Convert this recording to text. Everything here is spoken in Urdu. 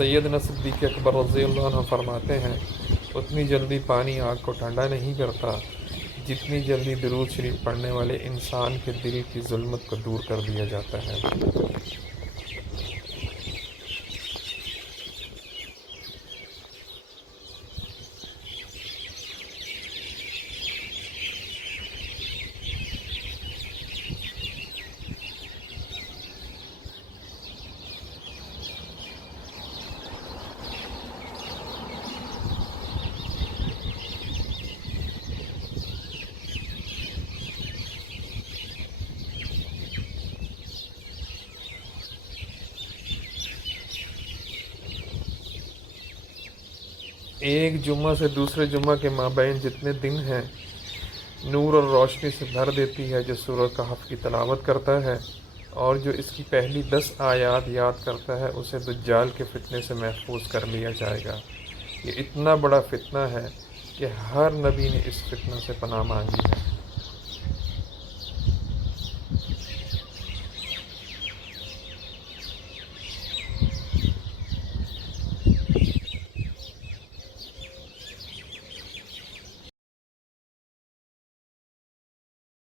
سیدنا صدیق اکبر رضی اللہ عنہ فرماتے ہیں اتنی جلدی پانی آگ کو ٹھنڈا نہیں کرتا جتنی جلدی درود شریف پڑھنے والے انسان کے دل کی ظلمت کو دور کر دیا جاتا ہے۔ ایک جمعہ سے دوسرے جمعہ کے مابین جتنے دن ہیں نور اور روشنی سے بھر دیتی ہے جو سورہ کہف کی تلاوت کرتا ہے، اور جو اس کی پہلی 10 آیات یاد کرتا ہے اسے دجال کے فتنے سے محفوظ کر لیا جائے گا۔ یہ اتنا بڑا فتنہ ہے کہ ہر نبی نے اس فتنہ سے پناہ مانگی ہے۔